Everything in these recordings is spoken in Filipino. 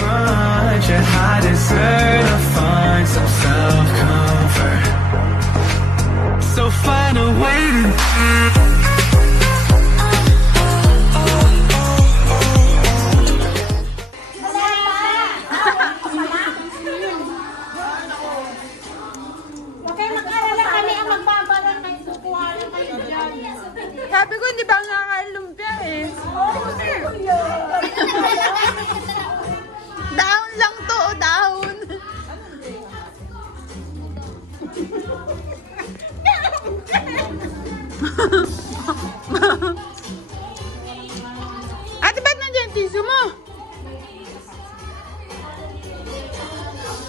much, and I deserve to find some self-comfort. So find a way to Sabi ko, hindi ba ang nakakalumpia eh? Down lang to, down. Ate, ba't nandiyan tiso mo?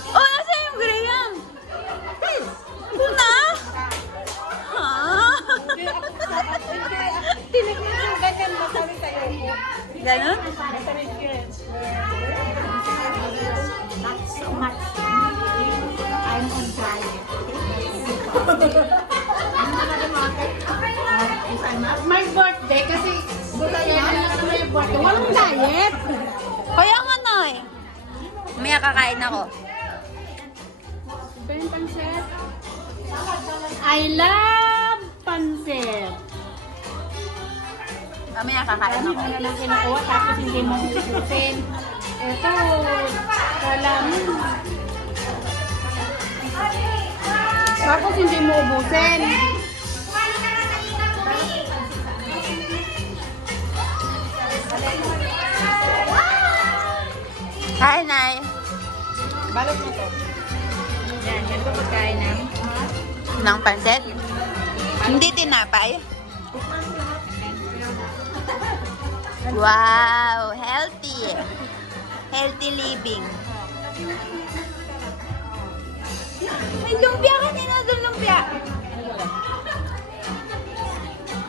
Oh, nasa yung Graham? Ito na? Ha? Ganon? I'm on diet. My birthday kasi gulayan na may birthday. Walang diet. Kaya nga na eh. May kakain ako. Ito yung pansit. I love pansit. Mamaya kakain Ano ako. na lang kinukuha tapos hindi mo huhugutin. Ito, wala mo. Tapos hindi mo ubusin. Hi, Nay. Balot mo to. Yan, ganito pagkain ng Nang pansit? Hindi tinapay? Wow! Healthy! Healthy living. May lumpia kanina doon lumpia.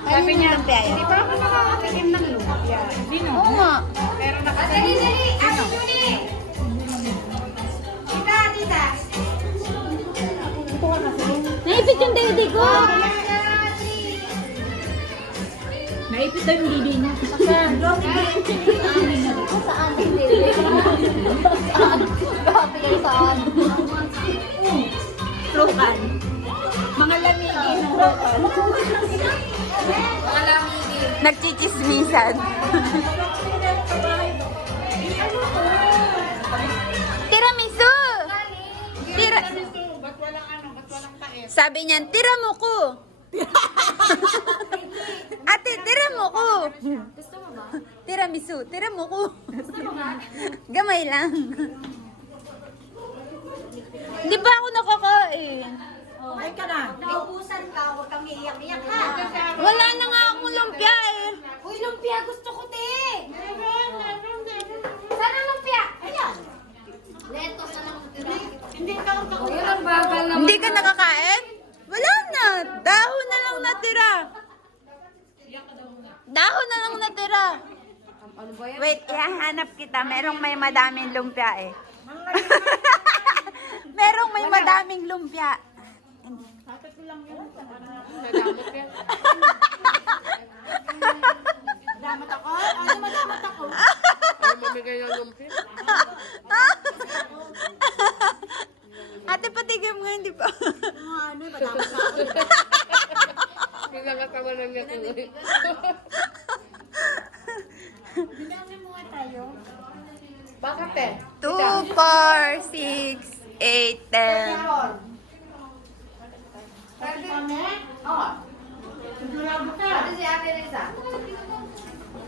Sabi niya, lumpia yan? hindi pa ako nakakatikim ng lumpia. Sino? Oo nga. Pero nakatikim. Sino? Naipit yung dede ko. Naipit daw yung didi niya. Saan? Grabe kayo saan? Trukan. Mga lamigi ng trukan. Mga lamigi. Nagchichismisan. Tiramisu! Tira... Ba't walang ano? Ba't walang taes? Sabi niyan, tira mo ko. Ate, tira mo ko. Gusto mo ba? Tiramisu, tira mo ko. Gamay lang. Di ba ako nakakain? Ay ka na. Naubusan ka, huwag kang iiyak-iyak ha. Wala na nga akong lumpia eh. Uy, lumpia, gusto ko te. Sana lumpia? Ayan. Letos na lang tira. Hindi ka Yun ang bagal na. Hindi ka nakakain? Wala na. Dahon na lang natira. Dahon na lang natira. Wait, ihahanap kita. Merong may madaming lumpia eh. Merong may madaming lumpia. Damat ako? Ano madamat ako? Ate, patigam nga, hindi pa. Ano, madamat ako? Binami mo nga tayo. Bakit eh? 2, 4, 6, 8, 10. Pwede kami? Oo. Sigurado ka. Pwede si Ate Risa.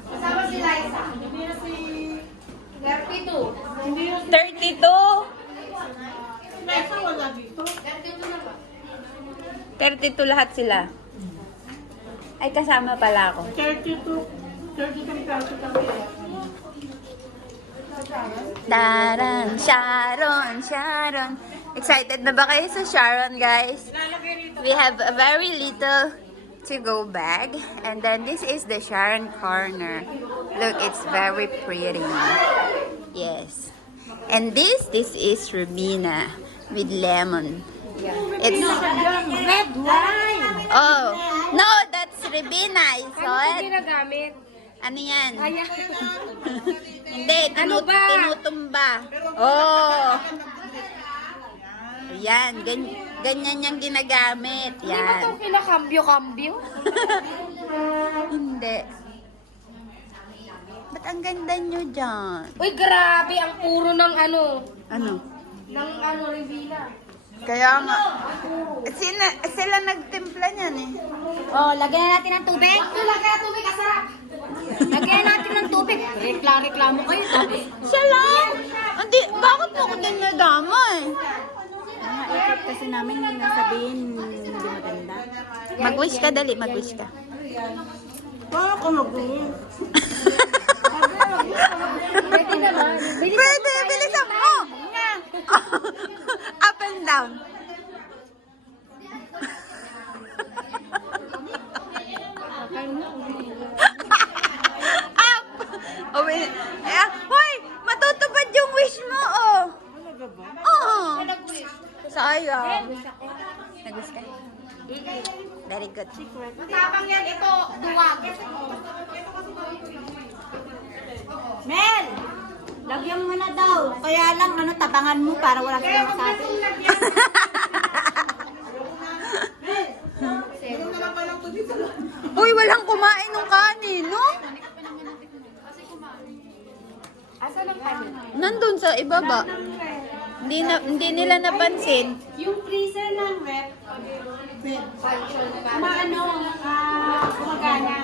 Kasama si Liza. Hindi na si... 32. Hindi na 32. Liza wala dito. 32 na ba? 32 lahat sila. Ay, kasama pala ako. 32. 32 pesos kami. Taran, Sharon, Sharon. Excited na ba kayo sa Sharon, guys? We have a very little to go back. And then this is the Sharon corner. Look, it's very pretty. Yes. And this is Rubina with lemon. It's Red wine! oh no, that's Ribena. I saw it. Ginagamit. Ano yan? Ayan. Hindi, Ano ba? tinutumba. Oh. Yan, ganyan yung ginagamit. Hindi ba Yan. itong kinakambyo-kambyo? Hindi. Ba't ang ganda nyo dyan? Uy, grabe, ang puro ng ano, Ano? Revina. Kaya nga. Sila nagtimpla niyan eh. Oh, lagyan na natin ng tubig. Lagyan ng tubig, kasarap. Lagyan natin ng tubig. Reklamo kayo. Siya lang! Hindi, bakit mo ko din nadamay? Effort kasi namin yung nasabihin hindi maganda. Mag-wish ka, dali. Mag-wish ka. Pwede naman. Pwede, bilisan mo! Up and down. Up! Oh, hoy! Matutupad yung wish mo, oh! Oh! Sayang. Nag-wish ka? Very good. Matapang yan, ito, duwag. Mel! Lagyan mo na daw. Kaya lang, tabangan mo para wala silang masabi. Uy, walang kumain ng kanin, no? Asa lang kanin? Nandun sa ibaba. Hindi nila napansin. Yung freezer ng rep, gumagana.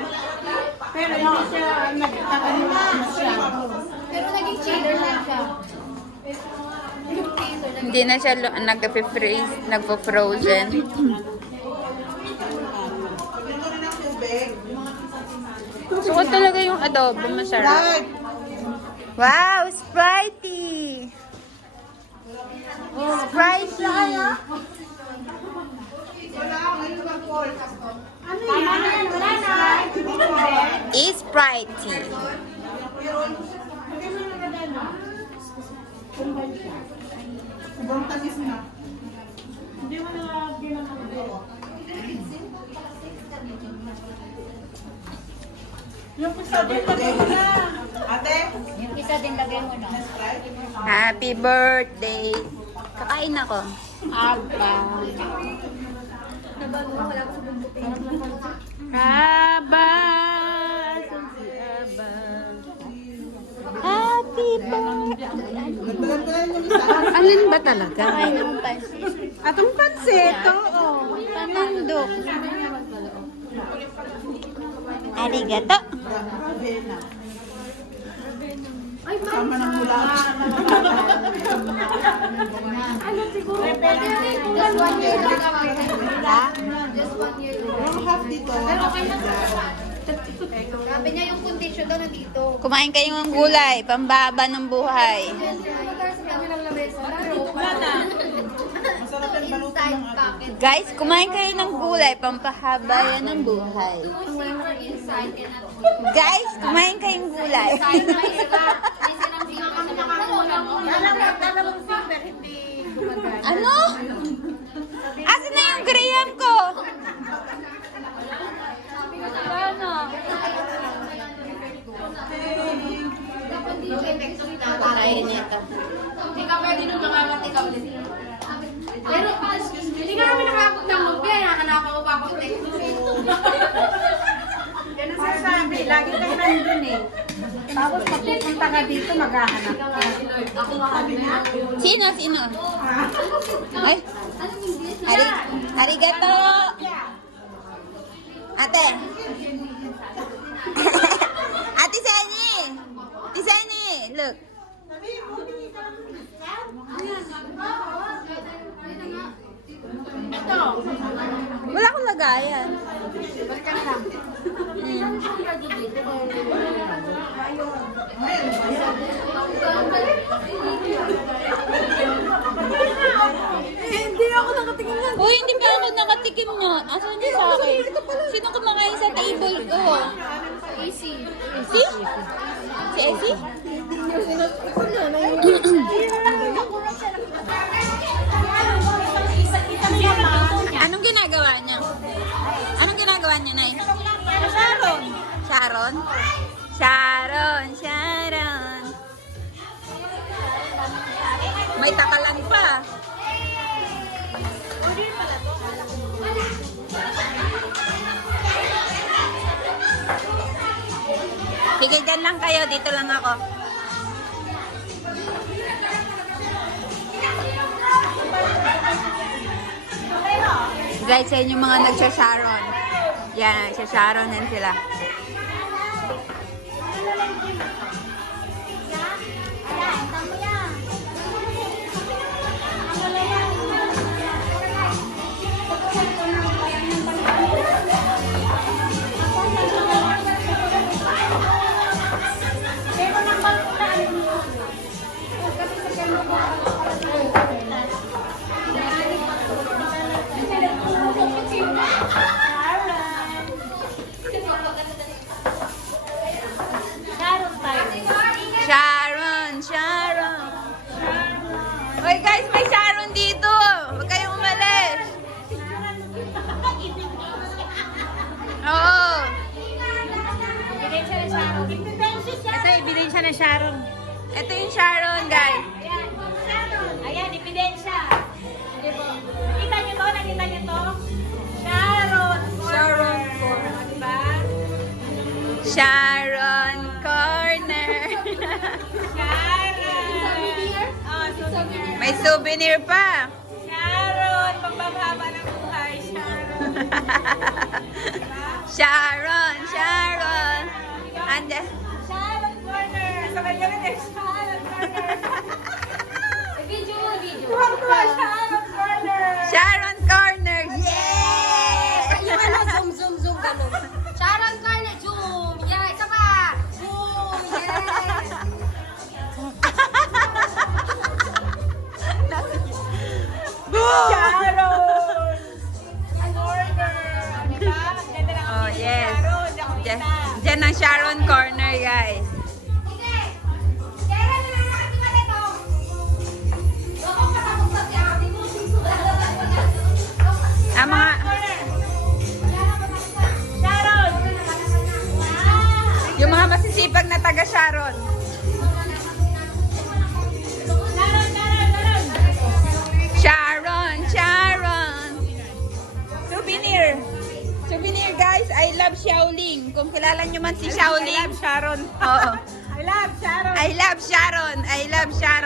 Pero hindi siya nagtatanim na siya. Pero naging chiller lang siya. Yung freezer, Hindi na siya nag-freeze, nagpo-frozen. Sukat talaga yung adobo, masarap. Wow, Spritey! Spritey! tama na yan, wala na. Is Spritey. Yung isa din lagay mo na. Happy birthday! Kakain ako. Aba. Aba! Happy birthday! Alin ba talaga? Kakain ng pansit. Atong pansit, oo. Pamandok. Arigato. Ano siguro? Just 1 year lang kami. Just 1 year lang. Pero okay na. Sabi niya yung condition daw nandito. Kumain kayo ng gulay, pambaba ng buhay. Inside packet. Guys, kumain kayo ng gulay, pampahaba yan ng buhay. Inside and Guys, kumain kayong gulay. Ano? Asan na yung graham ko? Paano? Kakain nito. Hindi ka pwede nung nakakati ka ulit. Pero, hindi ka kami nakakot ng lumpia. Nakanapan ko pa ako sa text. Yan ang sasabi. Lagi kayo nandun eh. Tapos pag pupunta ka dito, maghahanap ka. Ako makahanap. Sino? Ay. Arigato. Ate. Ate Seni. Ate Seni, look. Ito. Wala akong lagayan. Balikan lang. Hindi ako nakatikim yan. Uy, hindi pa ako nakatikim niya. Asan niya sa akin? Sino kumakain sa table ko? Easy. Si? Si Essie? Anong ginagawa niya? Anong ginagawa niya, Nay? Sharon. Sharon? Sharon, Sharon. May takalan pa. Sige, dyan lang kayo. Dito lang ako. Guys, sa inyo mga nagsasharon. Yan, nagsasharon din sila. Sharon, Sharon. Hoy guys, may Sharon dito. Huwag kayong umalis. Oo. Ebidensya na Sharon. Ito, ebidensya na Sharon. Ito yung Sharon, guys. Ayan. Ayan, ebidensya. Sige po. Nakita niyo to? Nakita niyo to? Sharon. Sharon Corner. Diba? Sharon Corner. Sharon. Souvenir? Oh, souvenir. May souvenir pa. Sharon. Pampahaba ng buhay. Sharon. Sharon, Sharon. And Sharon Corner. Sabay ka rin eh. Sharon Corner. Video. Tuwang-tuwa, Sharon Corner. Sharon Corner. Yay! Zoom, ganun. Sharon Corner, zoom. Yeah, isa pa. Zoom, yes. Boom! Sharon Corner. Diba? Ang ganda ng Oh, yes. Sharon, ako Diyan, kita. diyan ang Sharon Corner, guys. Sige. Sharon, nakakatiwa na to. Ako patapos sa si Ate mo. Ang mga... Sharon. Yung mga masisipag na taga Sharon. Sharon, Sharon. Souvenir. Souvenir, guys. I love Xiaoling. Kung kilala nyo man si Xiaoling. Sharon. Oo. I love Sharon. I love Sharon. I love Sharon.